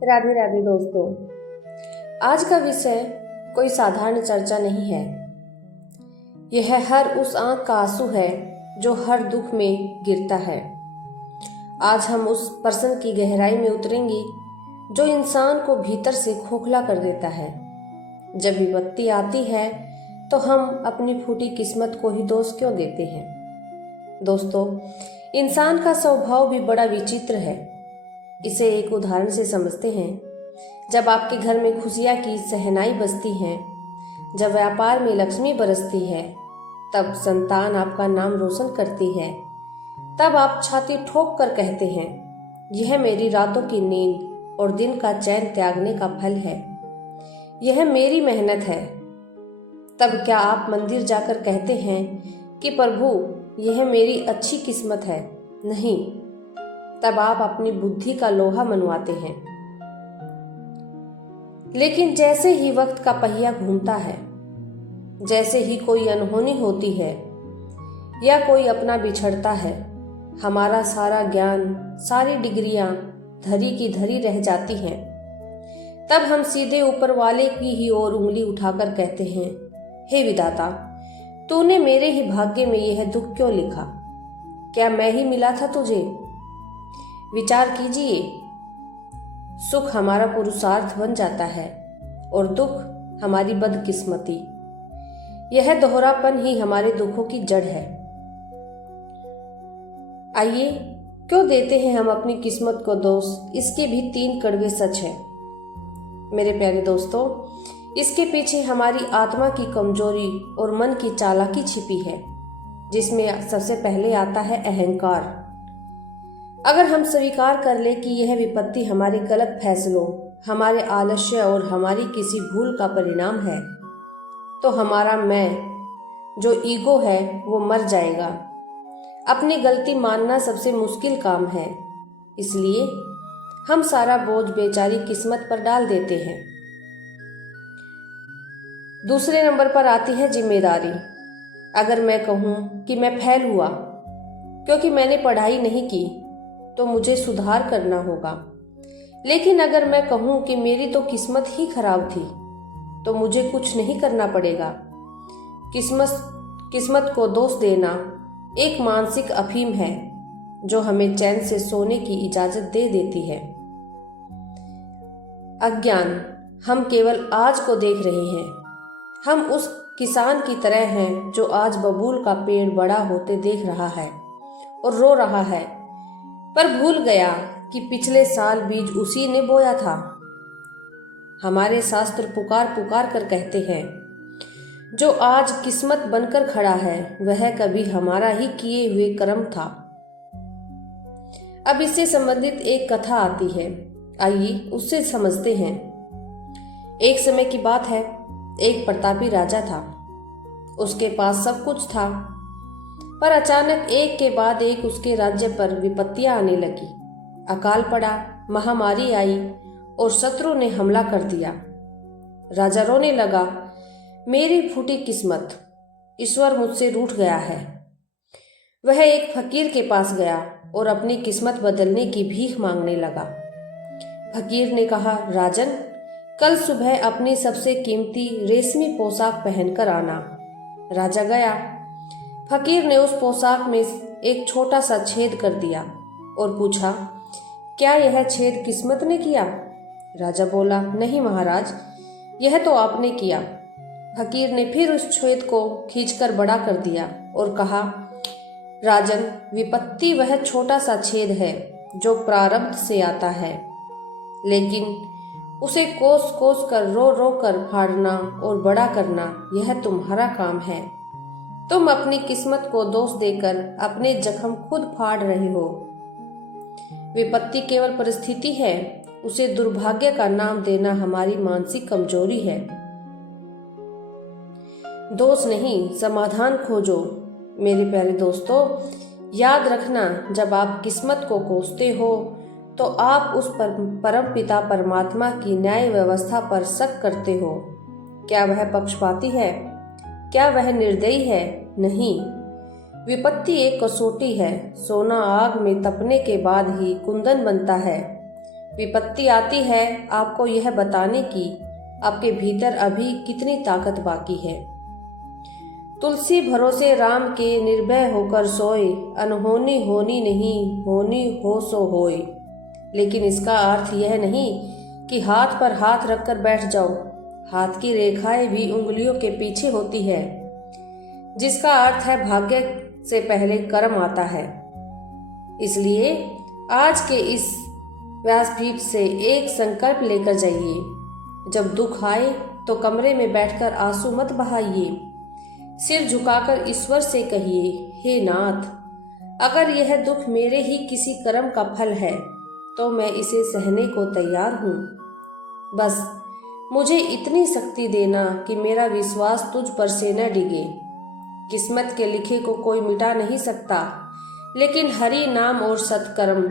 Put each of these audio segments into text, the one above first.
राधे राधे दोस्तों। आज का विषय कोई साधारण चर्चा नहीं है। यह हर उस आंख का आंसू है जो हर दुख में गिरता है। आज हम उस प्रश्न की गहराई में उतरेंगे जो इंसान को भीतर से खोखला कर देता है। जब विपत्ति आती है तो हम अपनी फूटी किस्मत को ही दोष क्यों देते हैं। दोस्तों, इंसान का स्वभाव भी बड़ा विचित्र है। इसे एक उदाहरण से समझते हैं। जब आपके घर में खुशियाँ की शहनाई बजती है, जब व्यापार में लक्ष्मी बरसती है, तब संतान आपका नाम रोशन करती है, तब आप छाती ठोक कर कहते हैं, यह मेरी रातों की नींद और दिन का चैन त्यागने का फल है, यह मेरी मेहनत है। तब क्या आप मंदिर जाकर कहते हैं कि प्रभु यह मेरी अच्छी किस्मत है? नहीं, तब आप अपनी बुद्धि का लोहा मनवाते हैं। लेकिन जैसे ही वक्त का पहिया घूमता है, जैसे ही कोई अनहोनी होती है या कोई अपना बिछड़ता है, हमारा सारा ज्ञान, सारी डिग्रियां धरी की धरी रह जाती हैं। तब हम सीधे ऊपर वाले की ही ओर उंगली उठाकर कहते हैं, हे विधाता, तूने मेरे ही भाग्य में यह दुख क्यों लिखा? क्या मैं ही मिला था तुझे? विचार कीजिए, सुख हमारा पुरुषार्थ बन जाता है और दुख हमारी बदकिस्मती। यह दोहरापन ही हमारे दुखों की जड़ है। आइए, क्यों देते हैं हम अपनी किस्मत को दोष? इसके भी 3 कड़वे सच हैं। मेरे प्यारे दोस्तों, इसके पीछे हमारी आत्मा की कमजोरी और मन की चालाकी छिपी है, जिसमें सबसे पहले आता है अहंकार। अगर हम स्वीकार कर ले कि यह विपत्ति हमारे गलत फैसलों, हमारे आलस्य और हमारी किसी भूल का परिणाम है, तो हमारा मैं, जो ईगो है, वो मर जाएगा। अपनी गलती मानना सबसे मुश्किल काम है, इसलिए हम सारा बोझ बेचारी किस्मत पर डाल देते हैं। दूसरे नंबर पर आती है जिम्मेदारी। अगर मैं कहूँ कि मैं फेल हुआ क्योंकि मैंने पढ़ाई नहीं की, तो मुझे सुधार करना होगा। लेकिन अगर मैं कहूँ कि मेरी तो किस्मत ही खराब थी, तो मुझे कुछ नहीं करना पड़ेगा। किस्मत को दोष देना एक मानसिक अफीम है जो हमें चैन से सोने की इजाजत दे देती है। अज्ञान, हम केवल आज को देख रहे हैं। हम उस किसान की तरह हैं जो आज बबूल का पेड़ बड़ा होते देख रहा है और रो रहा है, पर भूल गया कि पिछले साल बीज उसी ने बोया था। हमारे शास्त्र पुकार पुकार कर कहते हैं, जो आज किस्मत बनकर खड़ा है वह कभी हमारा ही किए हुए कर्म था। अब इससे संबंधित एक कथा आती है, आइए उससे समझते हैं। एक समय की बात है, एक प्रतापी राजा था। उसके पास सब कुछ था, पर अचानक एक के बाद एक उसके राज्य पर विपत्तियां आने लगी। अकाल पड़ा, महामारी आई और शत्रु ने हमला कर दिया। राजा रोने लगा, मेरी फूटी किस्मत, ईश्वर मुझसे रूठ गया है। वह एक फकीर के पास गया और अपनी किस्मत बदलने की भीख मांगने लगा। फकीर ने कहा, राजन, कल सुबह अपनी सबसे कीमती रेशमी पोशाक पहनकर आना। राजा गया। फकीर ने उस पोशाक में एक छोटा सा छेद कर दिया और पूछा, क्या यह छेद किस्मत ने किया? राजा बोला, नहीं महाराज, यह तो आपने किया। फकीर ने फिर उस छेद को खींचकर बड़ा कर दिया और कहा, राजन, विपत्ति वह छोटा सा छेद है जो प्रारब्ध से आता है, लेकिन उसे कोस कोस कर रो रो कर फाड़ना और बड़ा करना यह तुम्हारा काम है। तुम अपनी किस्मत को दोष देकर अपने जख्म खुद फाड़ रहे हो। विपत्ति केवल परिस्थिति है, उसे दुर्भाग्य का नाम देना हमारी मानसिक कमजोरी है। दोष नहीं, समाधान खोजो। मेरे प्यारे दोस्तों, याद रखना, जब आप किस्मत को कोसते हो तो आप उस परम पिता परमात्मा की न्याय व्यवस्था पर शक करते हो। क्या वह पक्षपाती है? क्या वह निर्दयी है? नहीं, विपत्ति एक कसौटी है। सोना आग में तपने के बाद ही कुंदन बनता है। विपत्ति आती है आपको यह बताने की आपके भीतर अभी कितनी ताकत बाकी है। तुलसी भरोसे राम के निर्भय होकर सोए, अनहोनी होनी नहीं, होनी हो सो होए। लेकिन इसका अर्थ यह नहीं कि हाथ पर हाथ रखकर बैठ जाओ। हाथ की रेखाएं भी उंगलियों के पीछे होती है, जिसका अर्थ है भाग्य से पहले कर्म आता है। इसलिए आज के इस व्यासपीठ से एक संकल्प लेकर जाइए। जब दुख आए तो कमरे में बैठकर आंसू मत बहाइए। सिर झुकाकर ईश्वर से कहिए, हे नाथ, अगर यह दुख मेरे ही किसी कर्म का फल है तो मैं इसे सहने को तैयार हूँ। बस मुझे इतनी शक्ति देना कि मेरा विश्वास तुझ पर से न डिगे। किस्मत के लिखे को कोई मिटा नहीं सकता, लेकिन हरि नाम और सत्कर्म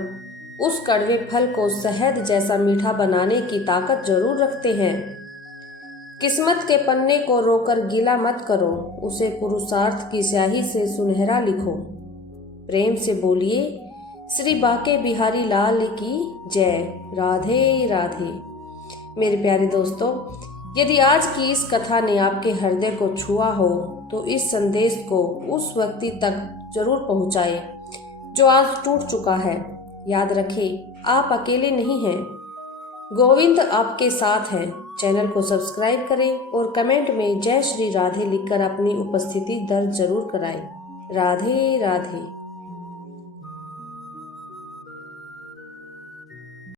उस कड़वे फल को शहद जैसा मीठा बनाने की ताकत जरूर रखते हैं। किस्मत के पन्ने को रोकर गीला मत करो, उसे पुरुषार्थ की स्याही से सुनहरा लिखो। प्रेम से बोलिए, श्री बाके बिहारी लाल की जय। राधे राधे। मेरे प्यारे दोस्तों, यदि आज की इस कथा ने आपके हृदय को छुआ हो तो इस संदेश को उस व्यक्ति तक जरूर पहुंचाएं जो आज टूट चुका है। याद रखें, आप अकेले नहीं हैं, गोविंद आपके साथ हैं। चैनल को सब्सक्राइब करें और कमेंट में जय श्री राधे लिखकर अपनी उपस्थिति दर्ज जरूर कराएं। राधे राधे।